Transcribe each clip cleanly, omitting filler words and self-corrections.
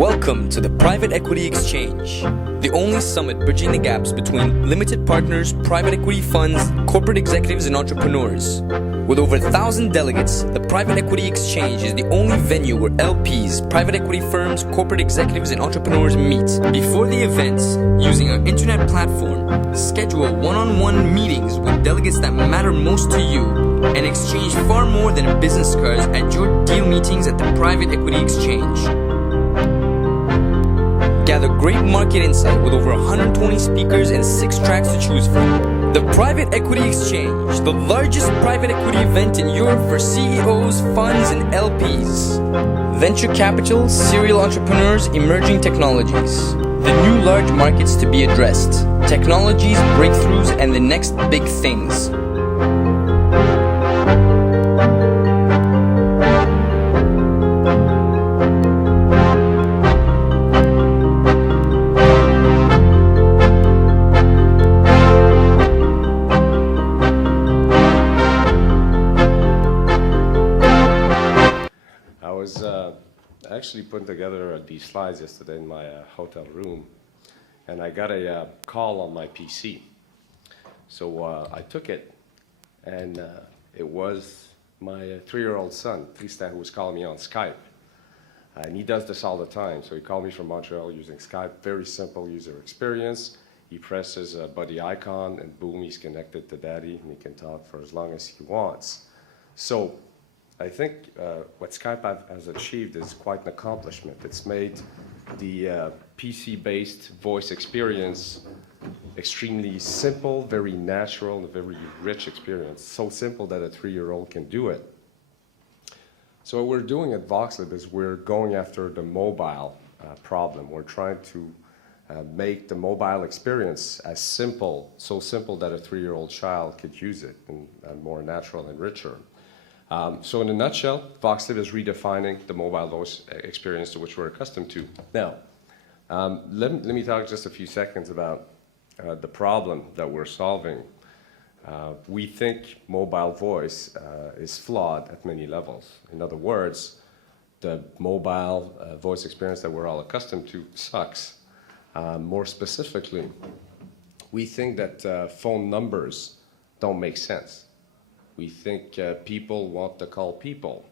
Welcome to the Private Equity Exchange, the only summit bridging the gaps between limited partners, private equity funds, corporate executives, and entrepreneurs. With over 1,000 delegates, the Private Equity Exchange is the only venue where LPs, private equity firms, corporate executives, and entrepreneurs meet. Before the events, using our internet platform, schedule one-on-one meetings with delegates that matter most to you, and exchange far more than business cards at your deal meetings at the Private Equity Exchange. Gather great market insight with over 120 speakers and 6 tracks to choose from. The Private Equity Exchange, the largest private equity event in Europe for CEOs, funds, and LPs. Venture capital, serial entrepreneurs, emerging technologies. The new large markets to be addressed. Technologies, breakthroughs, and the next big things. Actually putting together these slides yesterday in my hotel room, and I got a call on my PC. So I took it, and it was my 3-year-old son, Président, who was calling me on Skype. And he does this all the time. So he called me from Montreal using Skype. Very simple user experience. He presses a buddy icon, and boom, he's connected to Daddy, and he can talk for as long as he wants. So I think what Skype has achieved is quite an accomplishment. It's made the PC-based voice experience extremely simple, very natural, and a very rich experience. So simple that a 3-year-old can do it. So what we're doing at Voxlib is we're going after the mobile problem. We're trying to make the mobile experience as simple, so simple that a 3-year-old child could use it, and more natural and richer. So in a nutshell, Voxlib is redefining the mobile voice experience to which we're accustomed to. Now, let me talk just a few seconds about the problem that we're solving. We think mobile voice is flawed at many levels. In other words, the mobile voice experience that we're all accustomed to sucks. More specifically, we think that phone numbers don't make sense. We think people want to call people.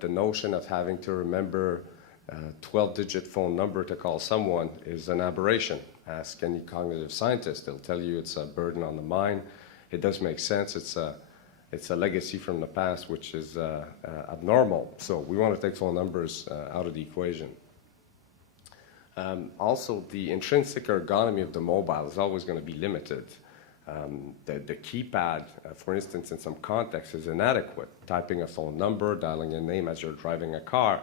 The notion of having to remember a 12-digit phone number to call someone is an aberration. Ask any cognitive scientist. They'll tell you it's a burden on the mind. It does make sense. It's a legacy from the past, which is abnormal. So we want to take phone numbers out of the equation. Also, the intrinsic ergonomy of the mobile is always going to be limited. The keypad, for instance, in some contexts is inadequate. Typing a phone number, dialing a name as you're driving a car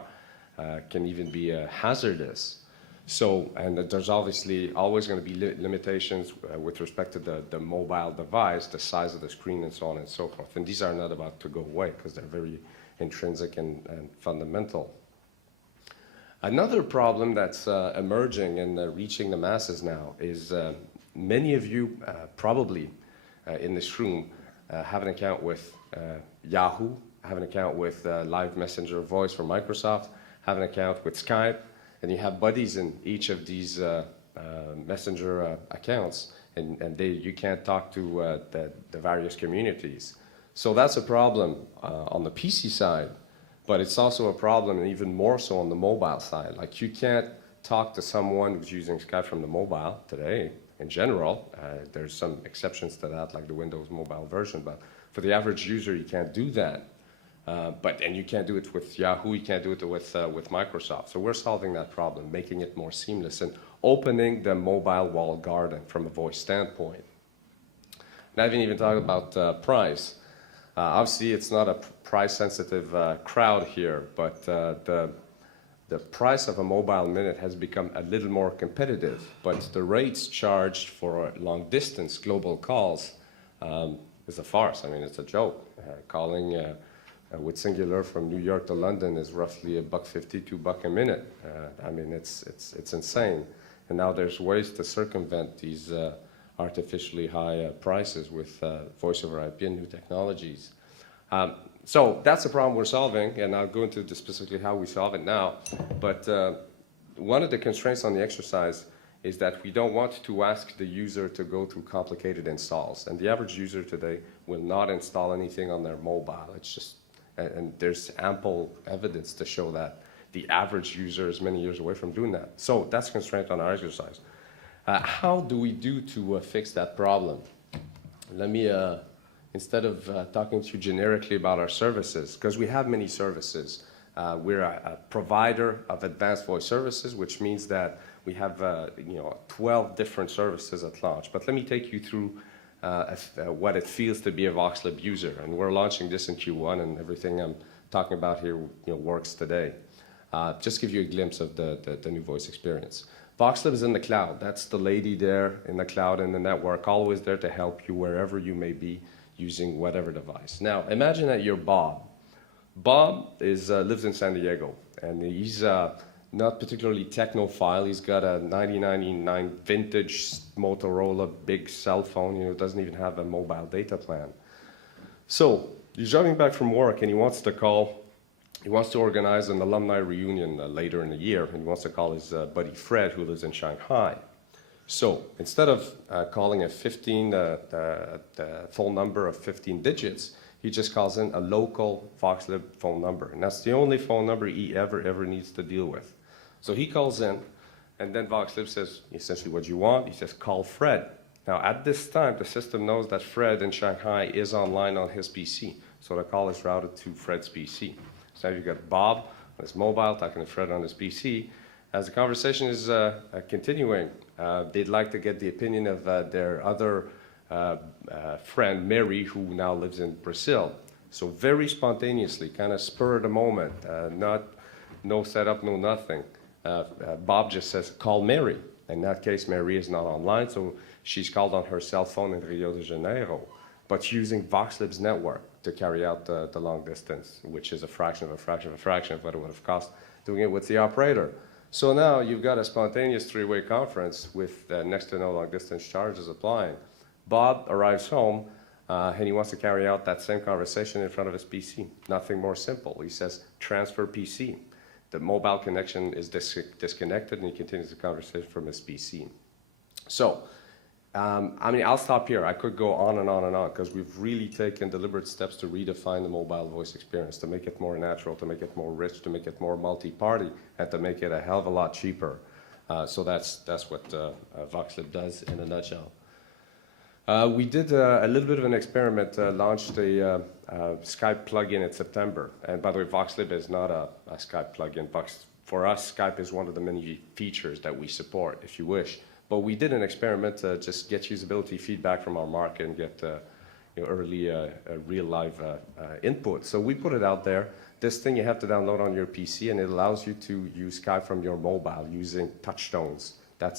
can even be hazardous. So, and there's obviously always going to be limitations with respect to the mobile device, the size of the screen, and so on and so forth. And these are not about to go away because they're very intrinsic and fundamental. Another problem that's emerging and reaching the masses now is many of you probably in this room have an account with Yahoo, have an account with Live Messenger Voice from Microsoft, have an account with Skype, and you have buddies in each of these messenger accounts, and you can't talk to the various communities. So that's a problem on the PC side, but it's also a problem, and even more so on the mobile side. Like, you can't talk to someone who's using Skype from the mobile today. In general, there's some exceptions to that, like the Windows mobile version, but for the average user, you can't do that. And you can't do it with Yahoo, you can't do it with Microsoft. So we're solving that problem, making it more seamless and opening the mobile walled garden from a voice standpoint. And I haven't even talked about price. Obviously, it's not a price-sensitive crowd here, but the price of a mobile minute has become a little more competitive, but the rates charged for long-distance global calls is a farce. I mean, it's a joke. Calling with Singular from New York to London is roughly $1.50, $2 a minute. I mean, it's insane. And now there's ways to circumvent these artificially high prices with voice over IP and new technologies. So that's the problem we're solving, and I'll go into specifically how we solve it now. But one of the constraints on the exercise is that we don't want to ask the user to go through complicated installs. And the average user today will not install anything on their mobile. It's just, and there's ample evidence to show that the average user is many years away from doing that. So that's a constraint on our exercise. How do we do to fix that problem? Let me, instead of talking to you generically about our services, because we have many services, we're a provider of advanced voice services, which means that we have 12 different services at launch. But let me take you through what it feels to be a Voxlib user. And we're launching this in Q1, and everything I'm talking about here works today. Just give you a glimpse of the new voice experience. Voxlib is in the cloud. That's the lady there in the cloud in the network, always there to help you wherever you may be using whatever device. Now, imagine that you're Bob. Bob lives in San Diego, and he's not particularly technophile. He's got a 1999 vintage Motorola big cell phone, doesn't even have a mobile data plan. So he's driving back from work, and he wants to organize an alumni reunion later in the year, and he wants to call his buddy Fred, who lives in Shanghai. So instead of calling a phone number of 15 digits, he just calls in a local Voxlib phone number, and that's the only phone number he ever needs to deal with. So he calls in, and then Voxlib says essentially what you want. He says, call Fred. Now at this time, the system knows that Fred in Shanghai is online on his PC, so the call is routed to Fred's PC. So now you've got Bob on his mobile talking to Fred on his PC. As the conversation is continuing, they'd like to get the opinion of their other friend, Mary, who now lives in Brazil. So very spontaneously, kind of spur of the moment, no setup, no nothing. Bob just says, call Mary. In that case, Mary is not online, so she's called on her cell phone in Rio de Janeiro, but using Voxlib's network to carry out the long distance, which is a fraction of what it would have cost doing it with the operator. So now you've got a spontaneous three-way conference with next to no long distance charges applying. Bob arrives home and he wants to carry out that same conversation in front of his PC. Nothing more simple. He says, transfer PC. The mobile connection is disconnected and he continues the conversation from his PC. So, I'll stop here. I could go on and on and on because we've really taken deliberate steps to redefine the mobile voice experience, to make it more natural, to make it more rich, to make it more multi-party, and to make it a hell of a lot cheaper. So that's what Voxlib does in a nutshell. We did a little bit of an experiment, launched a Skype plugin in September. And by the way, Voxlib is not a Skype plugin. For us, Skype is one of the many features that we support, if you wish. But we did an experiment to just get usability feedback from our market and get early real live input. So we put it out there. This thing you have to download on your PC, and it allows you to use Skype from your mobile using touchstones. That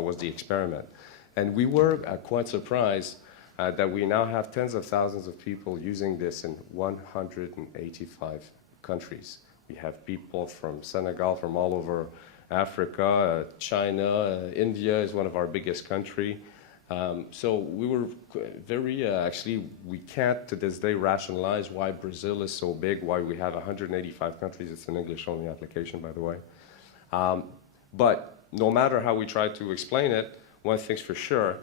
was the experiment. And we were quite surprised that we now have tens of thousands of people using this in 185 countries. We have people from Senegal, from all over Africa, China, India is one of our biggest countries. So we were very, actually, we can't to this day rationalize why Brazil is so big, why we have 185 countries. It's an English-only application, by the way. But no matter how we try to explain it, one thing's for sure,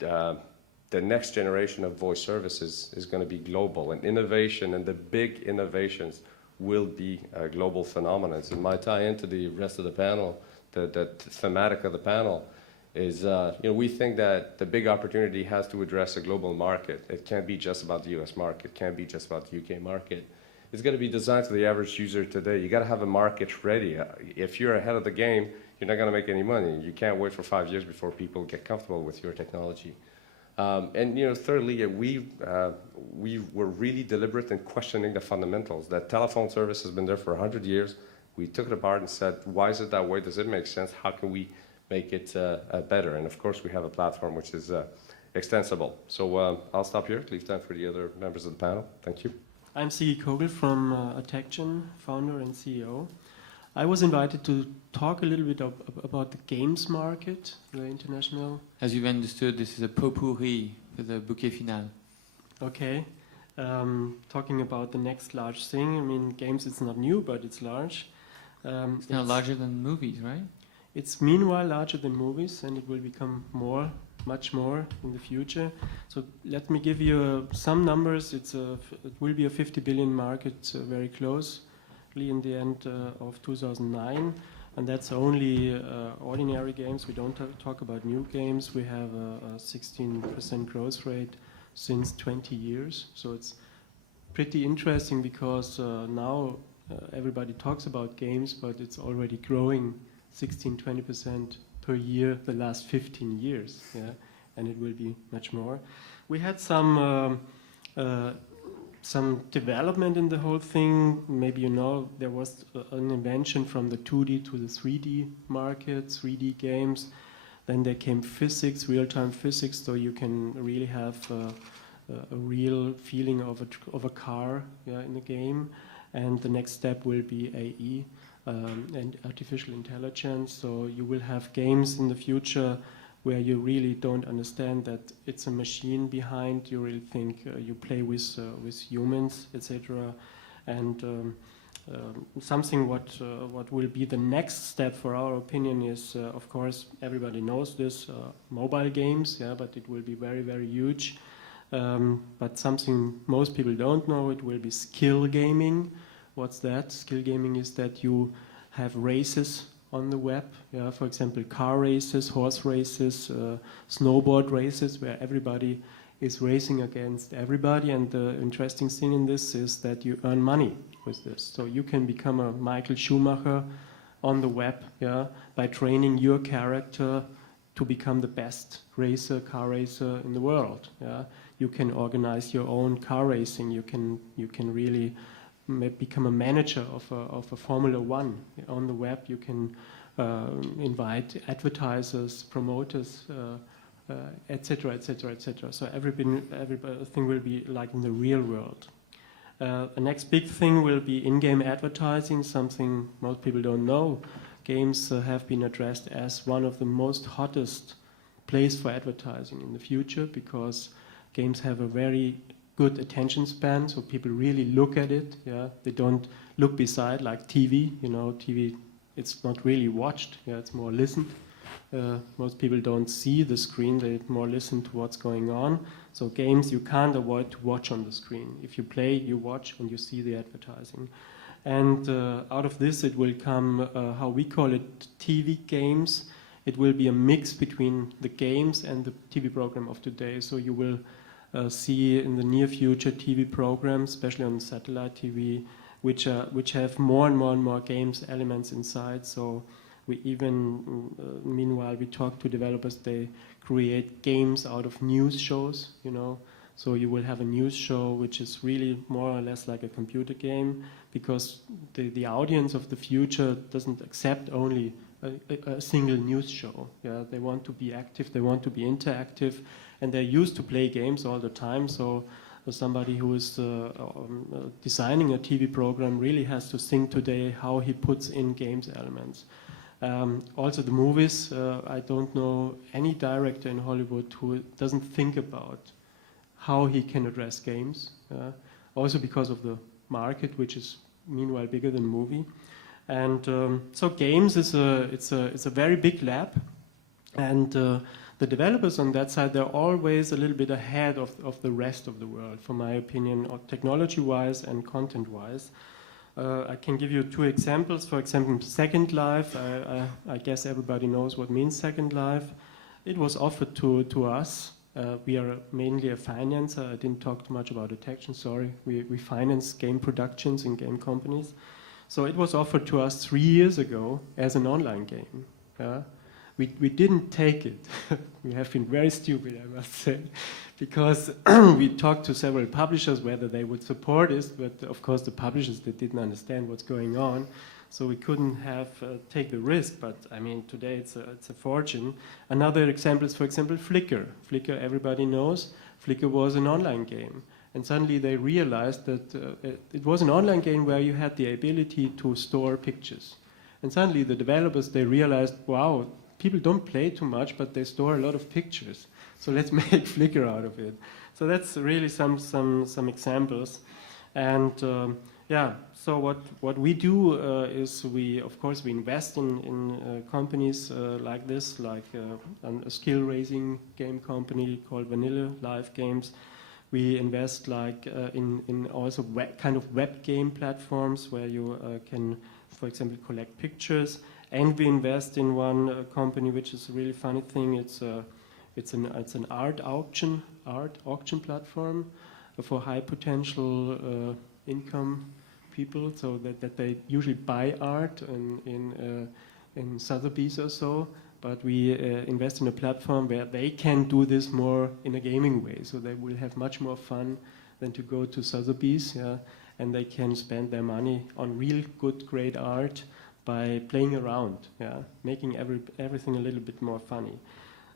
the next generation of voice services is going to be global, and innovation and the big innovations will be global phenomena. And my tie into the rest of the panel, the thematic of the panel, is we think that the big opportunity has to address a global market. It can't be just about the US market, it can't be just about the UK market. It's going to be designed for the average user today. You got to have a market ready. If you're ahead of the game, you're not going to make any money. You can't wait for 5 years before people get comfortable with your technology. And thirdly, we were really deliberate in questioning the fundamentals. That telephone service has been there for 100 years. We took it apart and said, why is it that way? Does it make sense? How can we make it better? And of course, we have a platform which is extensible. So I'll stop here, leave time for the other members of the panel. Thank you. I'm Siggi Kögl from Attaction, founder and CEO. I was invited to talk a little bit about the games market, the international. As you've understood, this is a potpourri for the bouquet final. Okay. Talking about the next large thing. I mean, games, it's not new, but it's large. It's now larger than movies, right? It's meanwhile larger than movies, and it will become much more in the future. So let me give you some numbers. It will be a 50 billion market very closely in the end of 2009, and that's only ordinary games. We don't talk about new games. We have a 16% growth rate since 20 years. So it's pretty interesting because now everybody talks about games, but it's already growing 16-20% per year the last 15 years, yeah, and it will be much more. We had some development in the whole thing. Maybe you know there was an invention from the 2D to the 3D market, 3D games. Then there came physics, real-time physics, so you can really have a real feeling of a car, yeah, in the game. And the next step will be AE. And artificial intelligence, so you will have games in the future where you really don't understand that it's a machine behind. You really think you play with humans, etc. And something what will be the next step for our opinion is, of course, everybody knows this, mobile games, yeah, but it will be very, very huge. But something most people don't know, it will be skill gaming. What's that? Skill gaming is that you have races on the web, yeah, for example, car races, horse races, snowboard races, where everybody is racing against everybody. And the interesting thing in this is that you earn money with this. So you can become a Michael Schumacher on the web, yeah, by training your character to become the best racer, car racer in the world. Yeah, you can organize your own car racing. You can really become a manager of a Formula One on the web. You can invite advertisers, promoters, etc., etc., etc. So everything will be like in the real world. The next big thing will be in-game advertising, something most people don't know. Games have been addressed as one of the most hottest place for advertising in the future because games have a very good attention span, so people really look at it. Yeah, they don't look beside like TV. You know, TV, it's not really watched. Yeah, it's more listened. Most people don't see the screen; they more listen to what's going on. So games you can't avoid to watch on the screen. If you play, you watch, and you see the advertising. And out of this, it will come how we call it TV games. It will be a mix between the games and the TV program of today. So you will see in the near future TV programs, especially on satellite TV, which have more and more games elements inside. So we even, meanwhile, we talk to developers. They create games out of news shows, you know. So you will have a news show which is really more or less like a computer game, because the audience of the future doesn't accept only a single news show. Yeah, they want to be active, they want to be interactive, and they're used to play games all the time. So somebody who is designing a TV program really has to think today how he puts in games elements. Also the movies, I don't know any director in Hollywood who doesn't think about how he can address games. Also because of the market, which is meanwhile bigger than movie. And so games is a very big lab, and the developers on that side, they're always a little bit ahead of the rest of the world, for my opinion, technology-wise and content-wise. I can give you two examples. For example, Second Life. I guess everybody knows what means Second Life. It was offered to us. We are mainly a financer. I didn't talk too much about Attaction, sorry. We finance game productions in game companies. So it was offered to us 3 years ago as an online game. We didn't take it. We have been very stupid, I must say, because we talked to several publishers whether they would support us, but of course the publishers, they didn't understand what's going on, so we couldn't have take the risk. But I mean, today it's a fortune. Another example is, for example, Flickr. Flickr, everybody knows. Flickr was an online game, and suddenly they realized that it was an online game where you had the ability to store pictures. And suddenly the developers, they realized, wow, people don't play too much, but they store a lot of pictures. So let's make Flickr out of it. So that's really some examples. And Yeah, so what we do is we invest in companies like this, like a skill raising game company called Vanilla Live Games. We invest like in also kind of web game platforms where you can, for example, collect pictures. And we invest in one company which is a really funny thing. It's an art auction platform for high potential income people, so that they usually buy art in Sotheby's or so. But we invest in a platform where they can do this more in a gaming way, so they will have much more fun than to go to Sotheby's, yeah? And they can spend their money on real good, great art by playing around, yeah? Making everything a little bit more funny.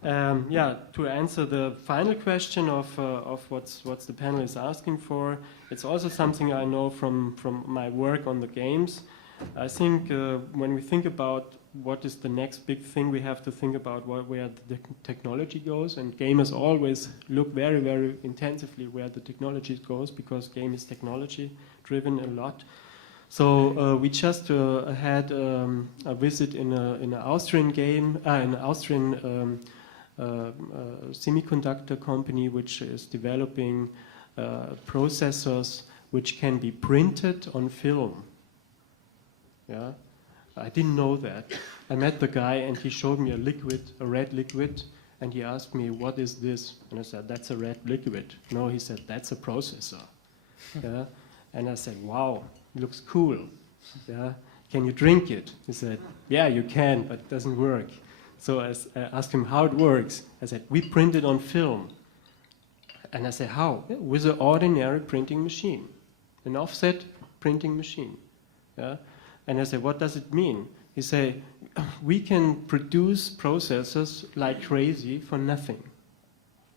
Yeah, to answer the final question of what's the panel is asking for, it's also something I know from my work on the games. I think when we think about what is the next big thing, we have to think about where the technology goes, and gamers always look very, very intensively where the technology goes, because game is technology driven a lot. So we just had a visit in an Austrian semiconductor company which is developing processors which can be printed on film. Yeah, I didn't know that. I met the guy and he showed me a red liquid, and he asked me, "What is this?" And I said, "That's a red liquid." No, he said, "That's a processor." Yeah, and I said, "Wow, looks cool. Yeah, can you drink it?" He said, "Yeah, you can, but it doesn't work." So I asked him how it works. I said, "We print it on film." And I said, "How?" "Yeah, with an ordinary printing machine, an offset printing machine." Yeah. And I said, "What does it mean?" He said, "We can produce processors like crazy for nothing."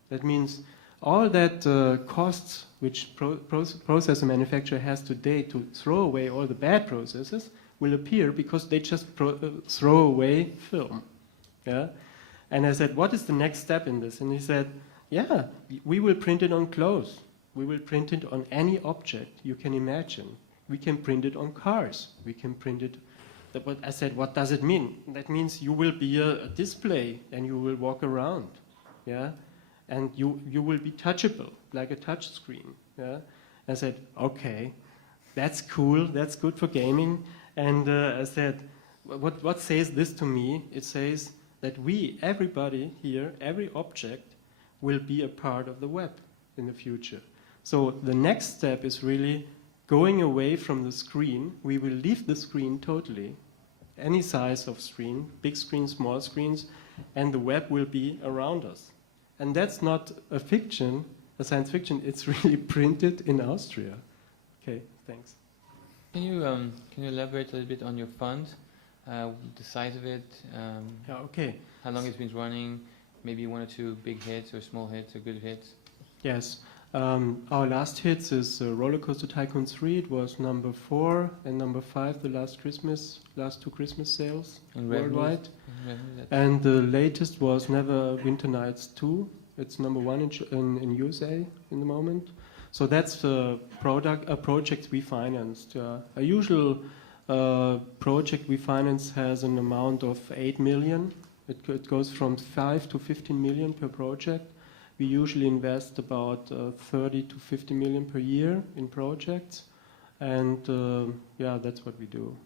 That means all that costs which processor manufacturer has today to throw away all the bad processes will appear because they just throw away film. Yeah? And I said, "What is the next step in this?" And he said, "Yeah, we will print it on clothes. We will print it on any object you can imagine. We can print it on cars. We can print it." But I said, "What does it mean?" "That means you will be a display and you will walk around. Yeah? And you will be touchable, like a touch screen." Yeah? I said, "Okay, that's cool. That's good for gaming." And I said, what says this to me? It says that everybody here, every object, will be a part of the web in the future. So the next step is really going away from the screen. We will leave the screen totally, any size of screen, big screens, small screens, and the web will be around us. And that's not a fiction, a science fiction, it's really printed in Austria. Okay, thanks. Can you elaborate a little bit on your fund, the size of it, Yeah, okay. how long it's been running, maybe one or two big hits or small hits or good hits? Yes. Our last hits is Roller Coaster Tycoon 3. It was number 4 and number 5 the last two Christmas sales worldwide. And the latest was Never Winter Nights 2. It's number 1 in USA in the moment. So that's the project we financed. A usual project we finance has an amount of 8 million. It goes from 5 to 15 million per project. We usually invest about 30 to 50 million per year in projects, and yeah, that's what we do.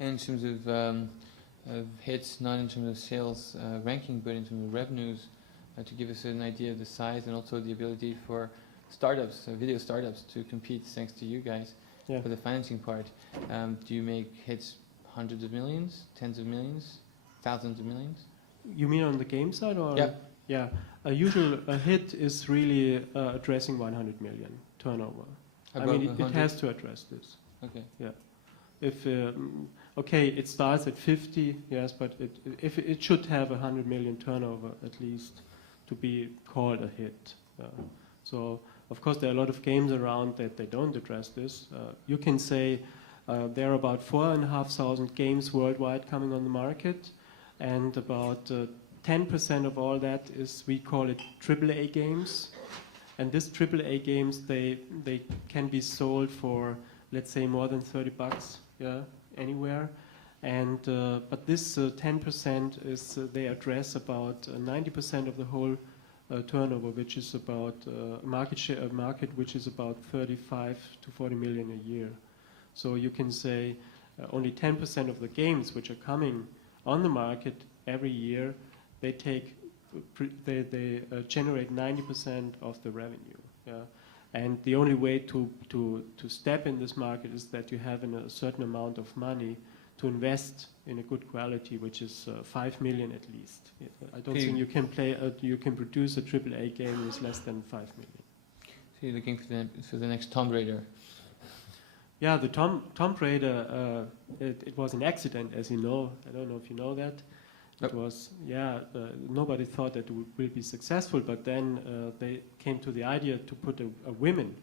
And in terms of hits, not in terms of sales ranking, but in terms of revenues, to give us an idea of the size and also the ability for startups, video startups, to compete thanks to you guys for the financing part. Do you make hits hundreds of millions, tens of millions, thousands of millions? You mean on the game side, or? Yeah. Yeah, a hit is really addressing 100 million turnover. I mean, it has to address this. Okay. Yeah. If okay, it starts at 50, yes, but it should have 100 million turnover at least to be called a hit. So of course there are a lot of games around that they don't address this. You can say there are about 4,500 games worldwide coming on the market, and about 10% of all that is, we call it AAA games. And these AAA games, they can be sold for let's say more than $30, yeah, anywhere. And but this 10% is they address about 90% of the whole turnover, which is about market which is about 35 to 40 million a year. So you can say only 10% of the games which are coming on the market every year, they generate 90% of the revenue. Yeah? And the only way to step in this market is that you have a certain amount of money to invest in a good quality, which is 5 million at least. I don't think you can you can produce a AAA game with less than 5 million. So you're looking for the next Tomb Raider. Yeah, the Tomb Raider, it was an accident, as you know. I don't know if you know that. It was, nobody thought that it will be successful, but then they came to the idea to put a woman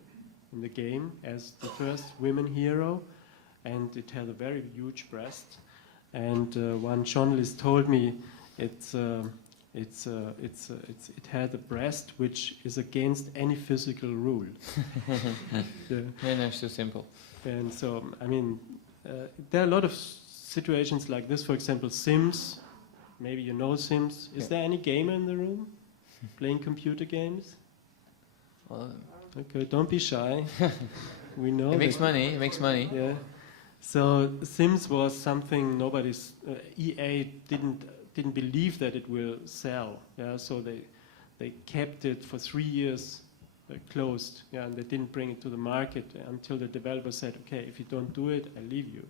in the game as the first women hero, and it had a very huge breast. And one journalist told me it had a breast which is against any physical rule. Very nice, so simple. And so, I mean, there are a lot of situations like this. For example, Sims. Maybe you know Sims. Is there any gamer in the room playing computer games? Well, okay, don't be shy. We know it makes money. It makes money. Yeah. So Sims was something nobody's. EA didn't believe that it will sell. Yeah. So they kept it for 3 years closed. Yeah, and they didn't bring it to the market until the developer said, "Okay, if you don't do it, I leave you."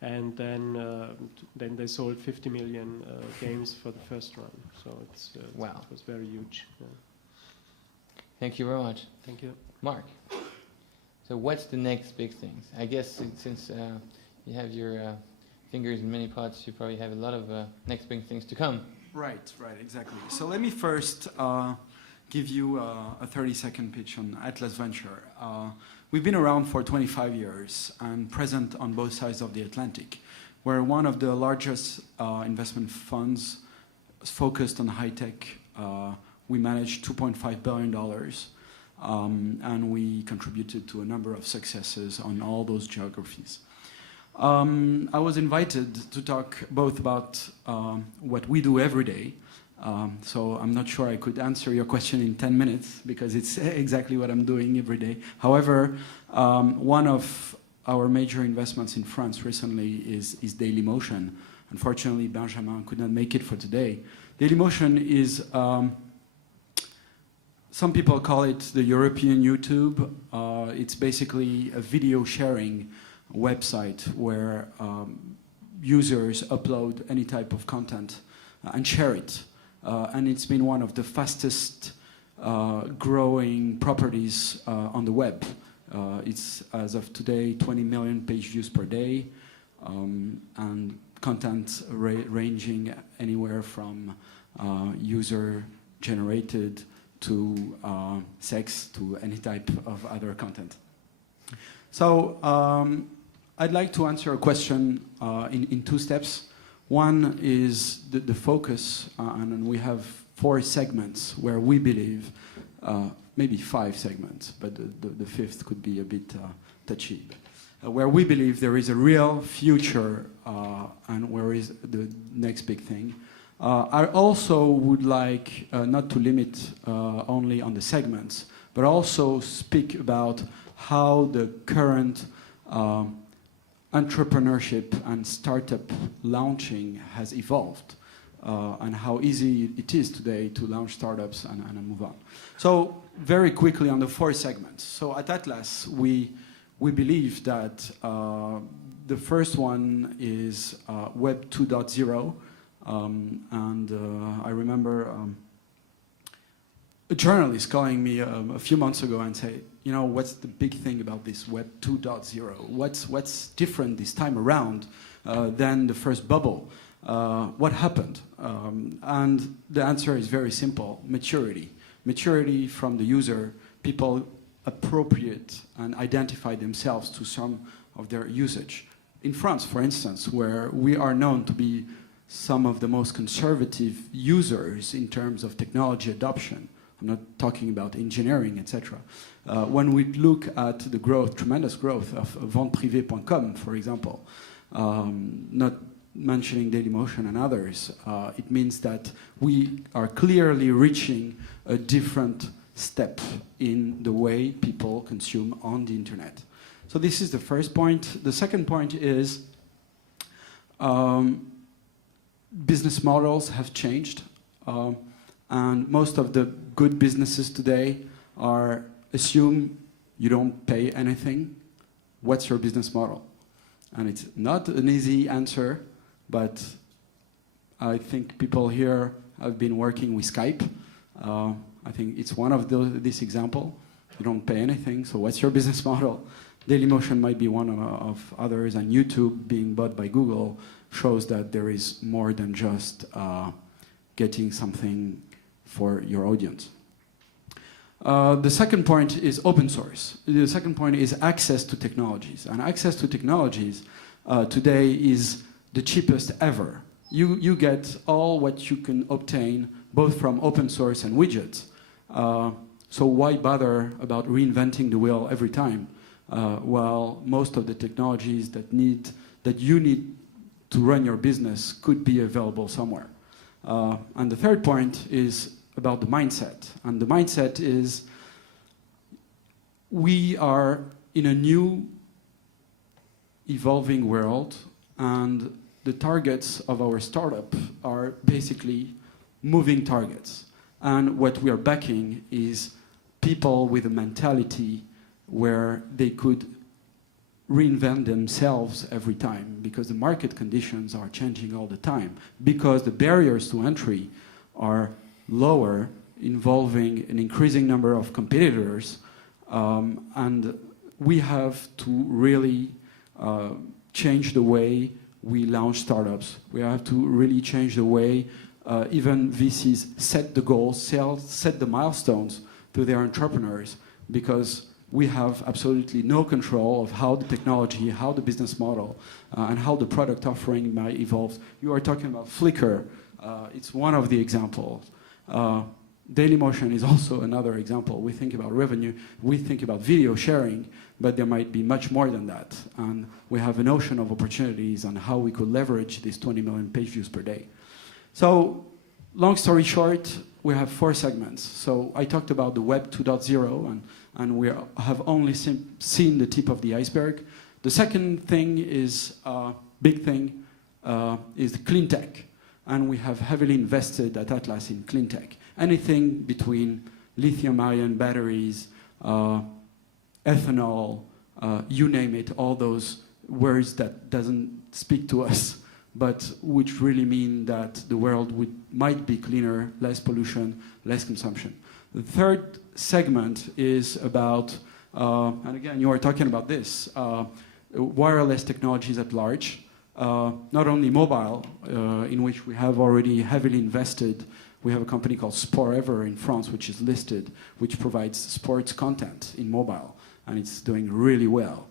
And then they sold 50 million games for the first run. So wow. It was very huge. Yeah. Thank you very much. Thank you. Mark, so what's the next big thing? I guess since you have your fingers in many pots, you probably have a lot of next big things to come. Right, exactly. So let me first give you a 30-second pitch on Atlas Venture. We've been around for 25 years and present on both sides of the Atlantic. We're one of the largest investment funds focused on high-tech. We manage $2.5 billion, and we contributed to a number of successes on all those geographies. I was invited to talk both about what we do every day. So I'm not sure I could answer your question in 10 minutes because it's exactly what I'm doing every day. However, one of our major investments in France recently is Dailymotion. Unfortunately, Benjamin could not make it for today. Dailymotion is, some people call it the European YouTube. It's basically a video sharing website where users upload any type of content and share it. And it's been one of the fastest growing properties on the web. It's, as of today, 20 million page views per day, and content ranging anywhere from user-generated to sex to any type of other content. So I'd like to answer a question in 2 steps. One is the focus, and we have 4 segments where we believe, maybe 5 segments, but the 5th could be a bit touchy, where we believe there is a real future and where is the next big thing. I also would like not to limit only on the segments, but also speak about how the current entrepreneurship and startup launching has evolved and how easy it is today to launch startups and move on. So very quickly on the 4 segments. So at Atlas, we believe that the first one is Web 2.0. I remember a journalist calling me a few months ago and say, you know, what's the big thing about this Web 2.0? What's different this time around than the first bubble? What happened? And the answer is very simple: maturity. Maturity from the user. People appropriate and identify themselves to some of their usage. In France, for instance, where we are known to be some of the most conservative users in terms of technology adoption, I'm not talking about engineering, etc. When we look at the growth, tremendous growth of venteprivé.com, for example, not mentioning Dailymotion and others, it means that we are clearly reaching a different step in the way people consume on the internet. So this is the first point. The second point is business models have changed, and most of the good businesses today are assume you don't pay anything. What's your business model? And it's not an easy answer, but I think people here have been working with Skype. I think it's one of this example. You don't pay anything, so what's your business model? Dailymotion might be one of others, and YouTube being bought by Google shows that there is more than just getting something for your audience. The second point is open source. The second point is access to technologies. And access to technologies today is the cheapest ever. You get all what you can obtain both from open source and widgets. So why bother about reinventing the wheel every time? While most of the technologies that you need to run your business could be available somewhere. And the third point is about the mindset. And the mindset is we are in a new evolving world, and the targets of our startup are basically moving targets. And what we are backing is people with a mentality where they could reinvent themselves every time, because the market conditions are changing all the time, because the barriers to entry are lower, involving an increasing number of competitors, and we have to really change the way we launch startups. We have to really change the way even VCs set the goals, set the milestones to their entrepreneurs, because we have absolutely no control of how the technology, how the business model, and how the product offering might evolve. You are talking about Flickr. It's one of the examples. Dailymotion is also another example. We think about revenue, we think about video sharing, but there might be much more than that. And we have a notion of opportunities on how we could leverage these 20 million page views per day. So, long story short, we have 4 segments. So I talked about the Web 2.0, and we have only seen the tip of the iceberg. The second thing is, big thing, is clean tech. And we have heavily invested at Atlas in clean tech. Anything between lithium-ion batteries, ethanol, you name it, all those words that doesn't speak to us, but which really mean that the world might be cleaner, less pollution, less consumption. The third segment is about, and again, you are talking about this, wireless technologies at large. Not only mobile, in which we have already heavily invested. We have a company called Sporever in France, which is listed, which provides sports content in mobile, and it's doing really well.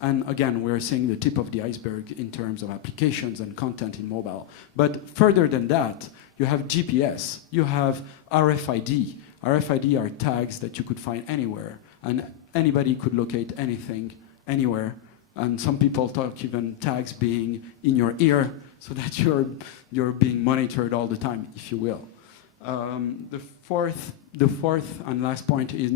And again, we're seeing the tip of the iceberg in terms of applications and content in mobile. But further than that, you have GPS, you have RFID. RFID are tags that you could find anywhere, and anybody could locate anything, anywhere. And some people talk even tags being in your ear, so that you're being monitored all the time, if you will. The fourth and last point is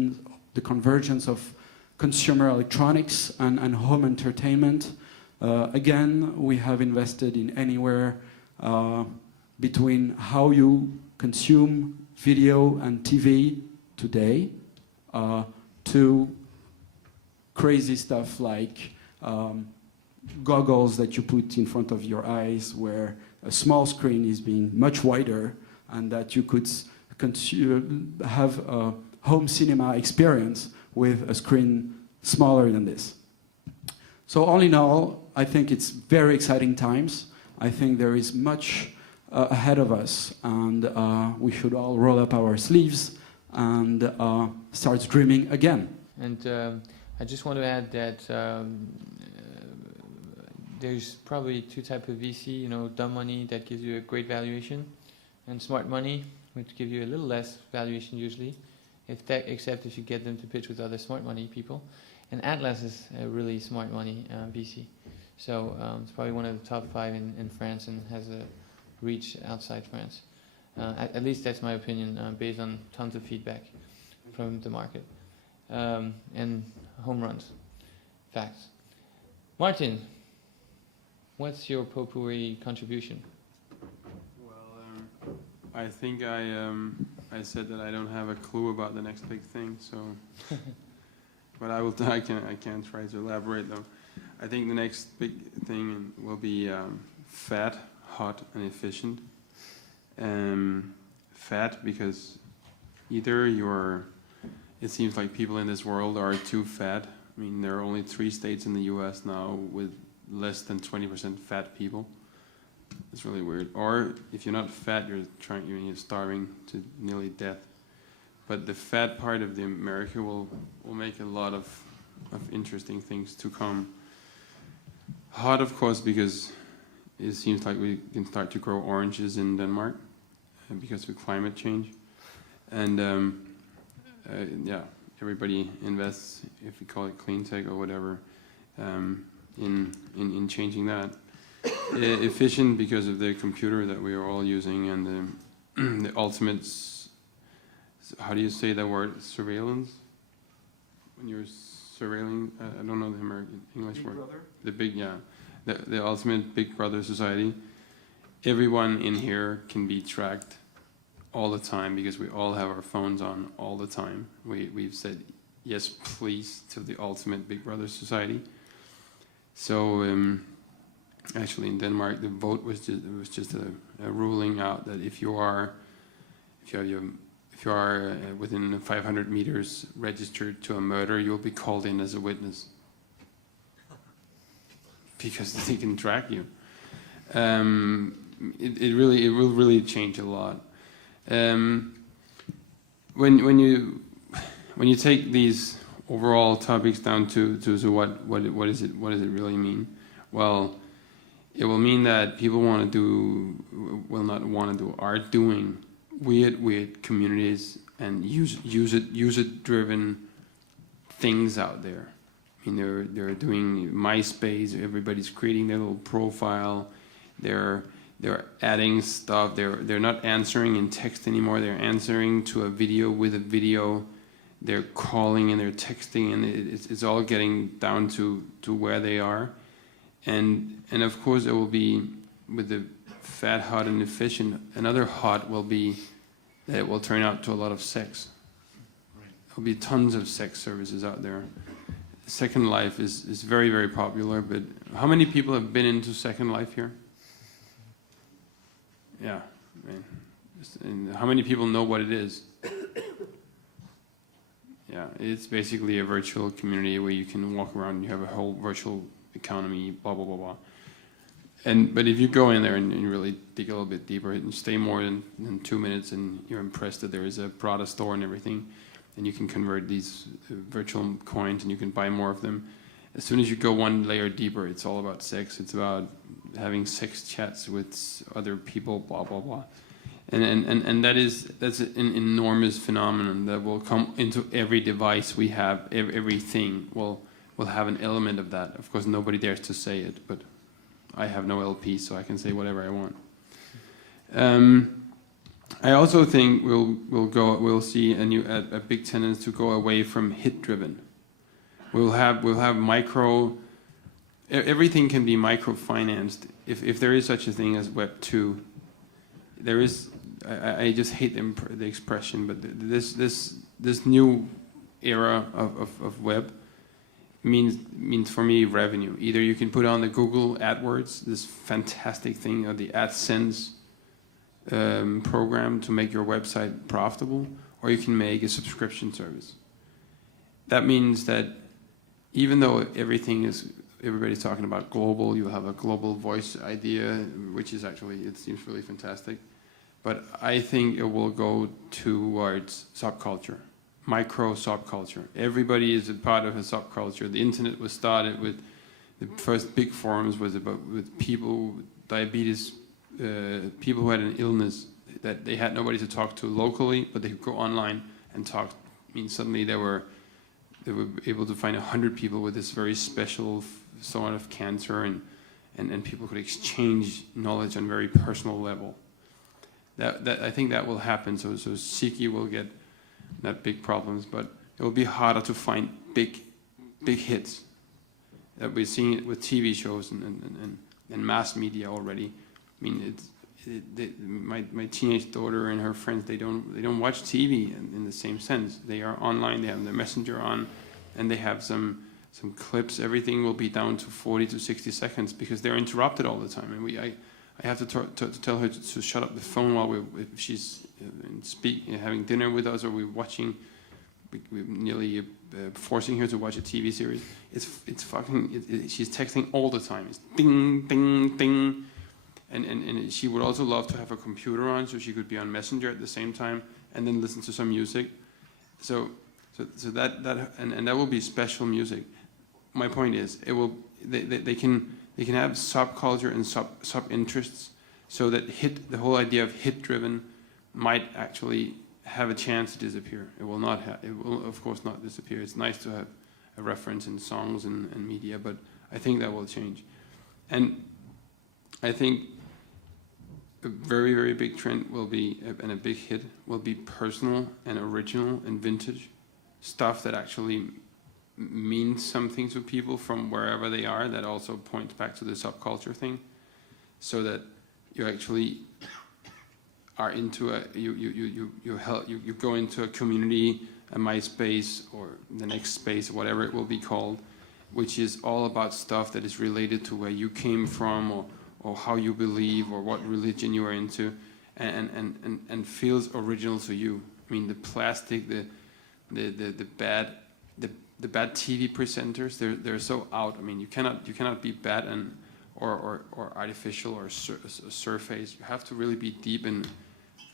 the convergence of consumer electronics and home entertainment. Again, we have invested in anywhere between how you consume video and TV today to crazy stuff like goggles that you put in front of your eyes, where a small screen is being much wider, and that you could have a home cinema experience with a screen smaller than this. So all in all, I think it's very exciting times. I think there is much ahead of us, and we should all roll up our sleeves and start dreaming again. And I just want to add that there's probably 2 types of VC, dumb money that gives you a great valuation, and smart money, going to give you a little less valuation usually, except if you get them to pitch with other smart money people. And Atlas is a really smart money VC. So it's probably one of the top 5 in France and has a reach outside France. At least that's my opinion, based on tons of feedback from the market. And home runs, facts. Martin, what's your potpourri contribution? Well, I think I said that I don't have a clue about the next big thing, so. But I can try to elaborate though. I think the next big thing will be fat, hot, and efficient. Fat because either it seems like people in this world are too fat. I mean, there are only 3 states in the US now with less than 20% fat people. It's really weird. Or if you're not fat, you're starving to nearly death. But the fat part of the America will make a lot of interesting things to come. Hot, of course, because it seems like we can start to grow oranges in Denmark because of climate change. And yeah, everybody invests, if we call it clean tech or whatever, in changing that. Efficient because of the computer that we are all using and the ultimate, how do you say that word, surveillance? When you're surveilling, I don't know the American English word. Brother? The big, yeah. The ultimate Big Brother society. Everyone in here can be tracked all the time because we all have our phones on all the time. We've said yes, please to the ultimate Big Brother society. So actually, in Denmark, the vote was just a ruling out that if you are within 500 meters registered to a murder, you'll be called in as a witness because they can track you. It will really change a lot. When you take these overall topics down to what does it really mean? Well, it will mean that people are doing weird communities and user-driven things out there. I mean, they're doing MySpace. Everybody's creating their little profile. They're adding stuff. They're not answering in text anymore. They're answering to a video with a video. They're calling and they're texting, and it's all getting down to where they are. And of course, it will be with the fat, hot, and efficient. Another hot will be that it will turn out to a lot of sex. There'll be tons of sex services out there. Second Life is very, very popular, but how many people have been into Second Life here? Yeah. And how many people know what it is? Yeah, it's basically a virtual community where you can walk around and you have a whole virtual economy, blah, blah, blah, blah. But if you go in there and really dig a little bit deeper and stay more than 2 minutes and you're impressed that there is a Prada store and everything, and you can convert these virtual coins and you can buy more of them. As soon as you go one layer deeper, it's all about sex. It's about having sex chats with other people, blah, blah, blah. And that's an enormous phenomenon that will come into every device we have. Everything will have an element of that. Of course, nobody dares to say it, but I have no LP, so I can say whatever I want. I also think we'll see a big tendency to go away from hit-driven. We'll have micro. Everything can be microfinanced if there is such a thing as Web 2. There is. I just hate the expression, but this new era of web means for me revenue. Either you can put on the Google AdWords, this fantastic thing, or the AdSense program to make your website profitable, or you can make a subscription service. That means that even though everybody's talking about global, you'll have a global voice idea, which is actually, it seems really fantastic. But I think it will go towards subculture, micro subculture. Everybody is a part of a subculture. The internet was started with, the first big forums was with people with diabetes, people who had an illness. that they had nobody to talk to locally, but they could go online and talk. I mean, suddenly they were able to find 100 people with this very special sort of cancer, and people could exchange knowledge on a very personal level. That I think that will happen. So Siggi will get not big problems, but it will be harder to find big hits. We're seeing it with TV shows and mass media already. I mean, my teenage daughter and her friends, they don't watch TV in the same sense. They are online. They have their messenger on, and they have some clips. Everything will be down to 40 to 60 seconds because they're interrupted all the time. And I have to tell her to shut up the phone while if she's having dinner with us, or we're watching. We're nearly forcing her to watch a TV series. It's fucking. She's texting all the time. It's ding, ding, ding. And she would also love to have a computer on so she could be on Messenger at the same time and then listen to some music. So that will be special music. My point is, they can have subculture and sub interests, so that the whole idea of hit driven might actually have a chance to disappear. It will not. It will of course not disappear. It's nice to have a reference in songs and media, but I think that will change. And I think a very, very big trend will be, and a big hit will be personal and original and vintage stuff that actually means something to people from wherever they are, that also points back to the subculture thing, so that you actually are into you go into a community, a MySpace or the next space, whatever it will be called, which is all about stuff that is related to where you came from, or how you believe, or what religion you are into, and feels original to you. I mean, the plastic, the bad TV presenters, they're so out. I mean, you cannot be bad or artificial or surface. You have to really be deep and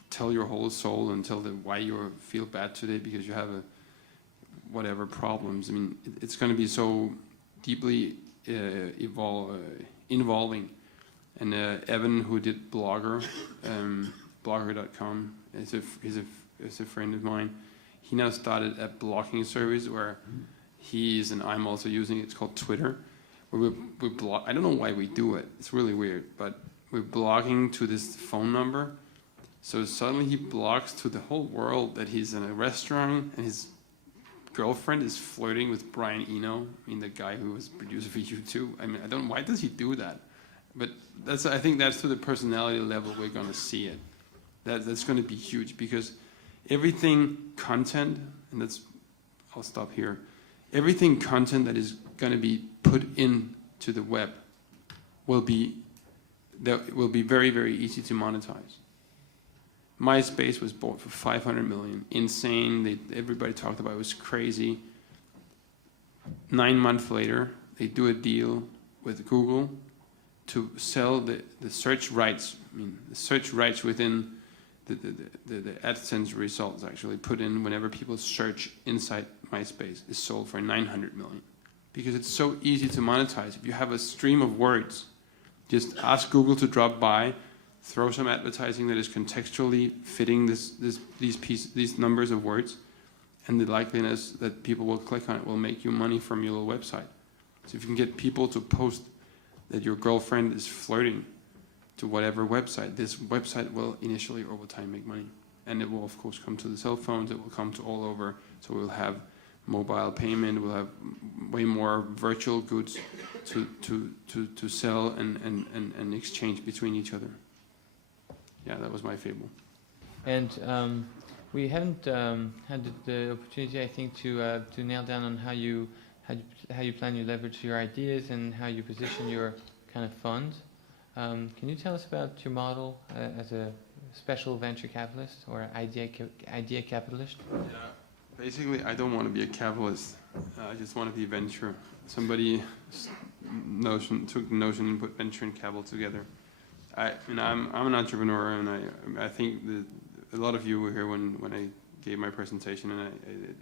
tell your whole soul and tell them why you feel bad today because you have whatever problems. I mean, it's going to be so deeply involving. And Evan, who did Blogger, blogger.com, is a friend of mine. He now started a blogging service where he's and I'm also using it. It's called Twitter, where we blog. I don't know why we do it. It's really weird, but we're blogging to this phone number. So suddenly he blogs to the whole world that he's in a restaurant and his girlfriend is flirting with Brian Eno. I mean, the guy who was producer for U2. I mean, I don't. Why does he do that? But I think that's to the personality level we're going to see it. That's going to be huge, because everything content, and I'll stop here. Everything content that is going to be put into the web will be very, very easy to monetize. MySpace was bought for 500 million. Insane. Everybody talked about it. It was crazy. 9 months later, they do a deal with Google to sell the search rights. I mean, the search rights within the AdSense results actually put in whenever people search inside MySpace is sold for 900 million. Because it's so easy to monetize. If you have a stream of words, just ask Google to drop by, throw some advertising that is contextually fitting these numbers of words, and the likeliness that people will click on it will make you money from your little website. So if you can get people to post that your girlfriend is flirting to whatever website, this website will initially over time make money. And it will of course come to the cell phones, it will come to all over, so we'll have mobile payment, we'll have way more virtual goods to sell and exchange between each other. Yeah, that was my fable. And we haven't had the opportunity, I think, to nail down on how you plan to leverage your ideas and how you position your kind of fund. Can you tell us about your model as a special venture capitalist or idea capitalist? Yeah, basically, I don't want to be a capitalist. I just want to be a venture. Somebody took the notion and put venture and capital together. I'm an entrepreneur, and I think a lot of you were here when I gave my presentation, and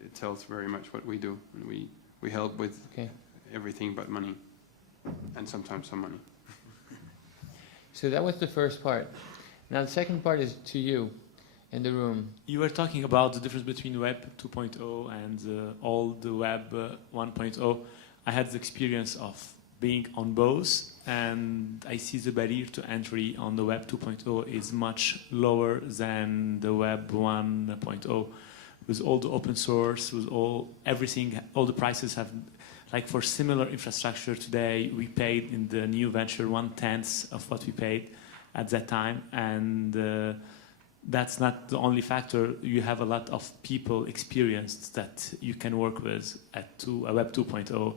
it tells very much what we do. And we help with everything but money, and sometimes some money. So that was the first part. Now the second part is to you, in the room. You were talking about the difference between Web 2.0 and all the Web 1.0. I had the experience of being on both, and I see the barrier to entry on the Web 2.0 is much lower than the Web 1.0. With all the open source, with everything, all the prices have, like for similar infrastructure today, we paid in the new venture 1/10 of what we paid at that time, and that's not the only factor. You have a lot of people experienced that you can work with at Web 2.0,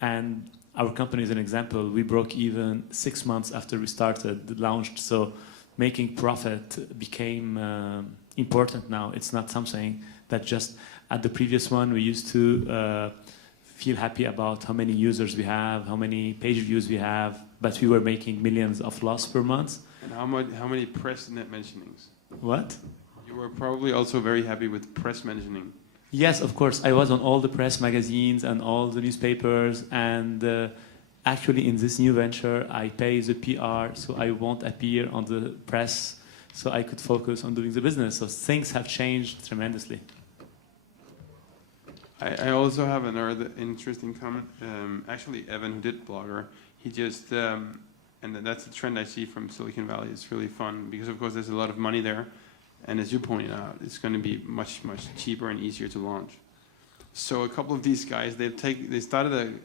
and our company is an example. We broke even 6 months after we launched, so making profit became important now. It's not something that just at the previous one we used to feel happy about how many users we have, how many page views we have, but we were making millions of loss per month. And how many press net mentionings? What? You were probably also very happy with press mentioning. Yes, of course. I was on all the press magazines and all the newspapers, and actually in this new venture I pay the PR, so I won't appear on the press, so I could focus on doing the business. So things have changed tremendously. I also have another interesting comment. Actually, Evan, who did Blogger, he just, and that's the trend I see from Silicon Valley. It's really fun because, of course, there's a lot of money there. And as you pointed out, it's going to be much, much cheaper and easier to launch. So a couple of these guys, they started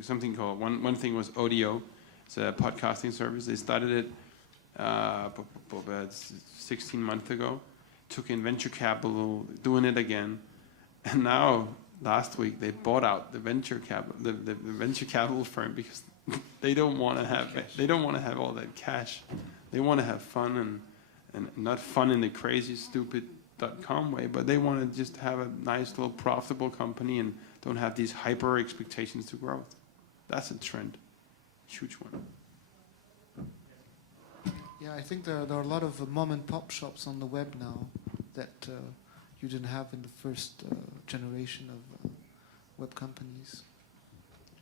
something called, one thing was Audio. It's a podcasting service. They started it 16 months ago, took in venture capital, doing it again. And now, last week, they bought out the venture capital firm because they don't want to have all that cash. They want to have fun and not fun in the crazy, stupid .com way, but they want to just have a nice little profitable company and don't have these hyper expectations to growth. That's a trend, huge one. Yeah, I think there are a lot of mom and pop shops on the web now that you didn't have in the first generation of web companies.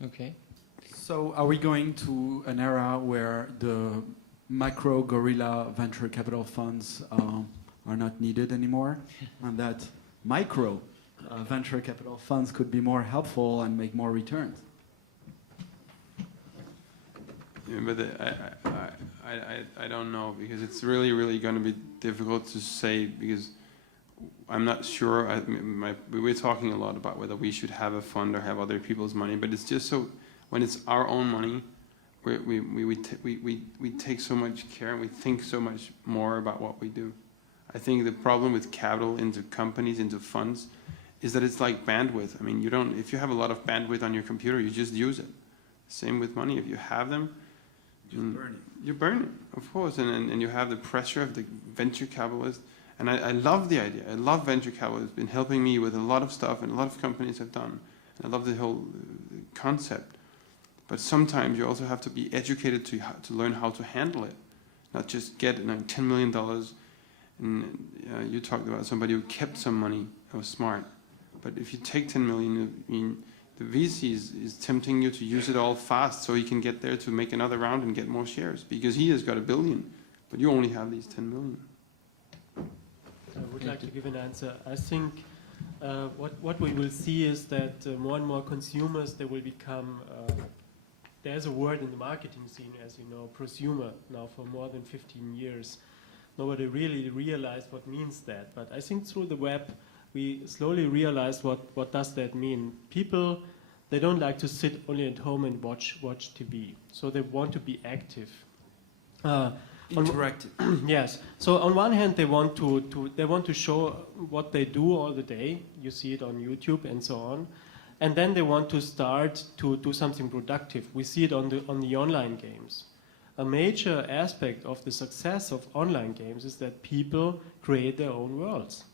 Okay. So are we going to an era where the micro guerrilla venture capital funds are not needed anymore, and that micro venture capital funds could be more helpful and make more returns? Yeah, but I don't know, because it's really going to be difficult to say, because I'm not sure. We were talking a lot about whether we should have a fund or have other people's money, but it's just so, when it's our own money, we take so much care and we think so much more about what we do. I think the problem with capital into companies, into funds, is that it's like bandwidth. I mean, if you have a lot of bandwidth on your computer, you just use it. Same with money. If you have them, you burn it, of course. And you have the pressure of the venture capitalist. And I love the idea. I love venture capital. It's been helping me with a lot of stuff, and a lot of companies have done. And I love the whole concept. But sometimes you also have to be educated to learn how to handle it, not just get $10 million. And you talked about somebody who kept some money. That was smart. But if you take 10 million, I mean, the VC is tempting you to use it all fast so he can get there to make another round and get more shares, because he has got $1 billion, but you only have these 10 million. I would like to give an answer. I think what we will see is that more and more consumers, they will become, there's a word in the marketing scene, as you know, prosumer, now for more than 15 years. Nobody really realized what means that. But I think through the web, we slowly realized what does that mean. People, they don't like to sit only at home and watch TV. So they want to be active. Interactive. Yes. So on one hand, they want to show what they do all the day. You see it on YouTube and so on. And then they want to start to do something productive. We see it on the online games. A major aspect of the success of online games is that people create their own worlds.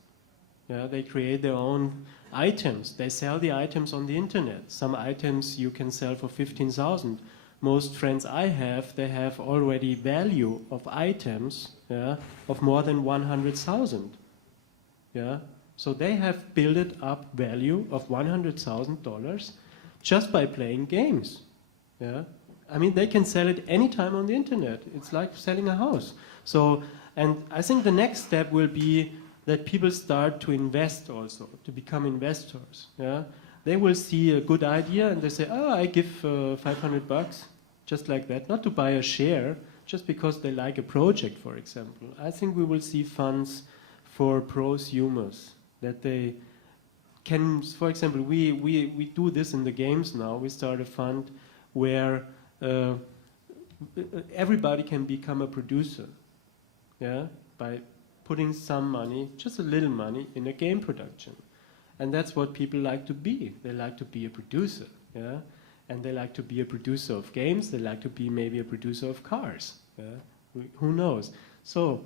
Yeah, they create their own items. They sell the items on the internet. Some items you can sell for 15,000. Most friends I have, they have already value of items, yeah, of more than 100,000. Yeah, so they have built up value of $100,000 just by playing games. Yeah, I mean, they can sell it anytime on the internet. It's like selling a house. So, and I think the next step will be that people start to invest also, to become investors. Yeah, they will see a good idea and they say, "Oh, I give $500, just like that, not to buy a share, just because they like a project, for example." I think we will see funds for prosumers that they can, for example, we do this in the games now. We start a fund where everybody can become a producer, yeah, by putting some money, just a little money, in a game production. And that's what people like to be. They like to be a producer, yeah? And they like to be a producer of games. They like to be maybe a producer of cars, yeah? Who knows? So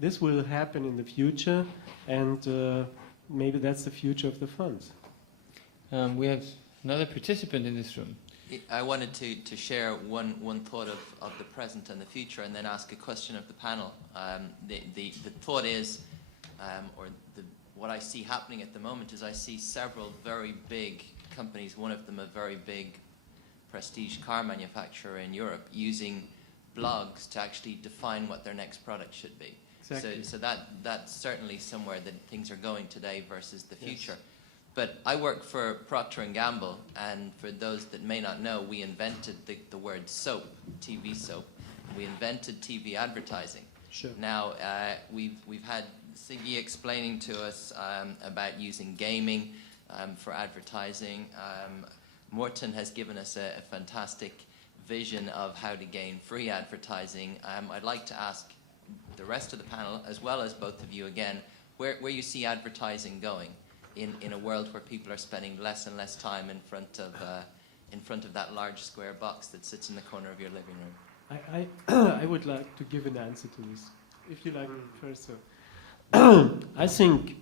this will happen in the future, and maybe that's the future of the funds. We have another participant in this room. I wanted to share one thought of the present and the future, and then ask a question of the panel. The thought is, what I see happening at the moment is I see several very big companies, one of them a very big prestige car manufacturer in Europe, using blogs to actually define what their next product should be. Exactly. So that's certainly somewhere that things are going today versus the future. Yes. But I work for Procter & Gamble, and for those that may not know, we invented the word soap, TV soap. We invented TV advertising. Sure. Now, we've had Siggi explaining to us about using gaming for advertising. Morten has given us a fantastic vision of how to gain free advertising. I'd like to ask the rest of the panel, as well as both of you again, where you see advertising going in a world where people are spending less and less time in front of that large square box that sits in the corner of your living room. I would like to give an answer to this, if you like first. So. I think,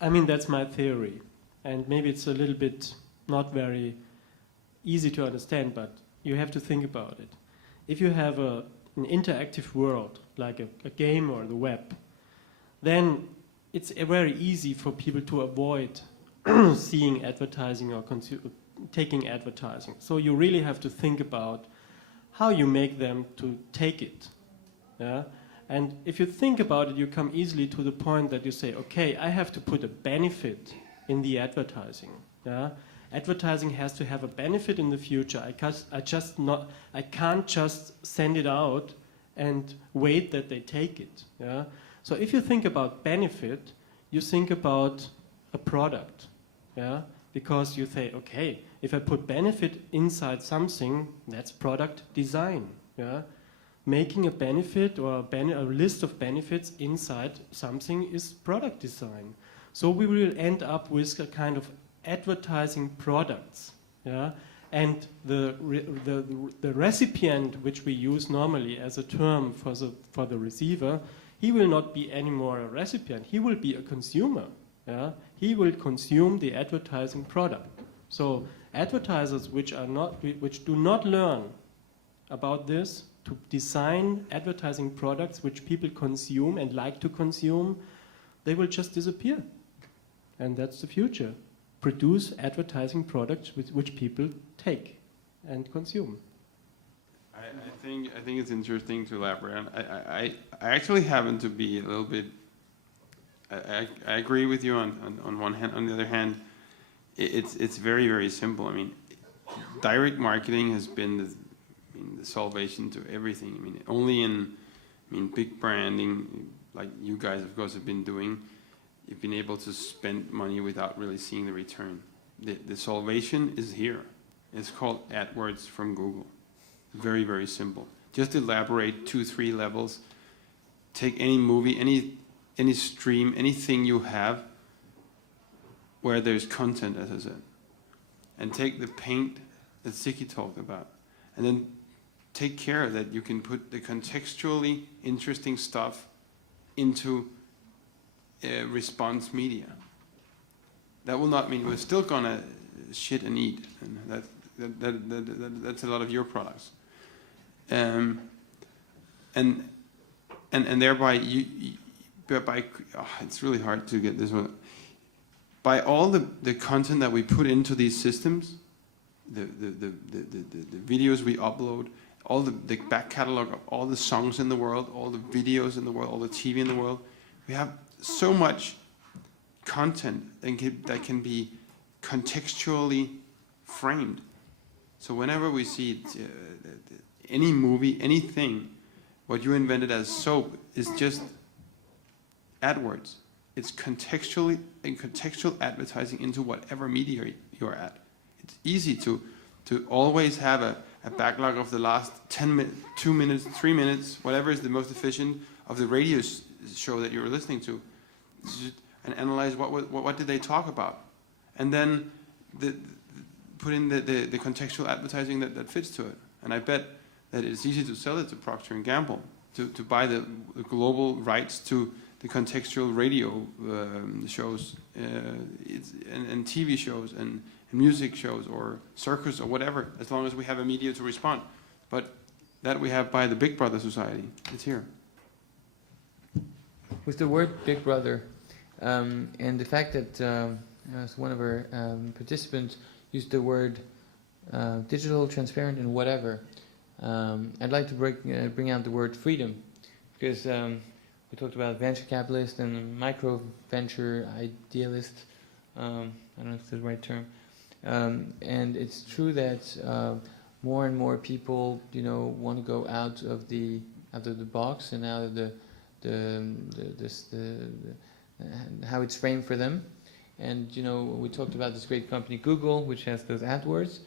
I mean, that's my theory, and maybe it's a little bit not very easy to understand, but you have to think about it. If you have an interactive world, like a game or the web, then it's very easy for people to avoid seeing advertising or taking advertising. So you really have to think about how you make them to take it. Yeah? And if you think about it, you come easily to the point that you say, okay, I have to put a benefit in the advertising. Yeah? Advertising has to have a benefit in the future. I can't just send it out and wait that they take it. Yeah? So if you think about benefit, you think about a product. Yeah? Because you say, okay, if I put benefit inside something, that's product design. Yeah? Making a benefit or a list of benefits inside something is product design. So we will end up with a kind of advertising products. Yeah? And the recipient, which we use normally as a term for the receiver, he will not be anymore a recipient. He will be a consumer. Yeah? He will consume the advertising product. So advertisers which do not learn about this, to design advertising products which people consume and like to consume, they will just disappear. And that's the future. Produce advertising products which people take and consume. I think it's interesting to elaborate on. I actually happen to be a little bit. I agree with you on one hand. On the other hand, it's very, very simple. I mean, direct marketing has been the salvation to everything. I mean, only in big branding, like you guys, of course, have been doing, you've been able to spend money without really seeing the return. The salvation is here. It's called AdWords from Google. Very, very simple. Just elaborate 2-3 levels. Take any movie, any stream, anything you have where there's content, as I said, and take the paint that Siggi talked about, and then take care that you can put the contextually interesting stuff into response media. That will not mean we're still gonna shit and eat, and that's a lot of your products. And thereby it's really hard to get this one. By all the content that we put into these systems, the videos we upload, all the back catalog of all the songs in the world, all the videos in the world, all the TV in the world. We have so much content that can be contextually framed. So whenever we see any movie, anything, what you invented as soap is just AdWords. It's contextual advertising into whatever media you're at. It's easy to always have a backlog of the last 10 minutes, 2 minutes, 3 minutes, whatever is the most efficient of the radio show that you're listening to, and analyze what did they talk about, and then put in the contextual advertising that fits to it. And I bet that it's easy to sell it to Procter & Gamble, to buy the global rights to the contextual radio shows and TV shows and music shows or circus or whatever, as long as we have a media to respond. But that we have by the Big Brother Society. It's here. With the word Big Brother, and the fact that as one of our participants used the word digital, transparent, and whatever, I'd like to bring out the word freedom, because we talked about venture capitalist and micro venture idealist. I don't know if it's the right term. And it's true that more and more people, want to go out of the box and out of how it's framed for them. And we talked about this great company Google, which has those AdWords.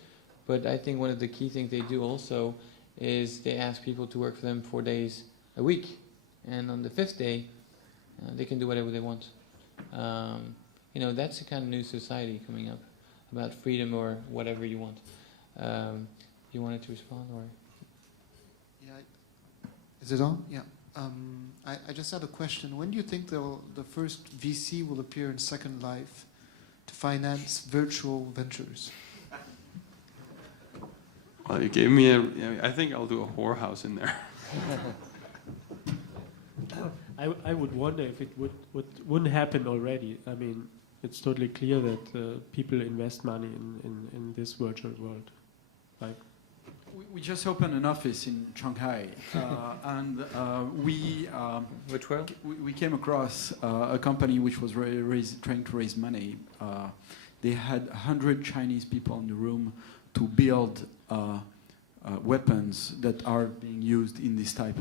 But I think one of the key things they do also is they ask people to work for them 4 days a week, and on the 5th day, they can do whatever they want. That's the kind of new society coming up about freedom or whatever you want. You wanted to respond, or? Yeah. Is it on? Yeah. I just had a question. When do you think the first VC will appear in Second Life to finance virtual ventures? Well, you gave me I think I'll do a whorehouse in there. I would wonder if it wouldn't happen already. I mean, it's totally clear that people invest money in this virtual world. Like, we just opened an office in Shanghai, and Which world? we came across a company which was trying to raise money. They had 100 Chinese people in the room to build weapons that are being used in this type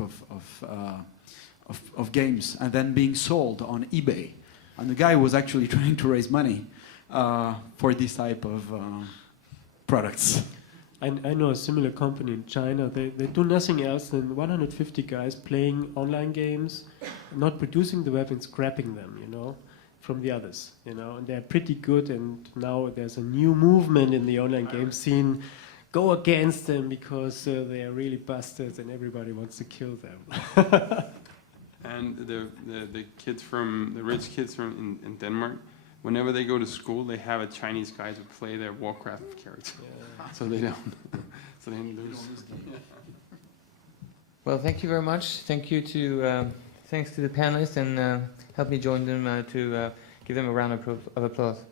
of games, and then being sold on eBay. And the guy was actually trying to raise money for this type of products. I know a similar company in China. They do nothing else than 150 guys playing online games, not producing the weapons, scrapping them, from the others, and they're pretty good. And now there's a new movement in the online game scene. Go against them because they are really bastards and everybody wants to kill them. And the kids the rich kids in Denmark, whenever they go to school, they have a Chinese guy to play their Warcraft character, so they don't lose. Well, thank you very much. Thanks to the panelists, and help me join them to give them a round of applause.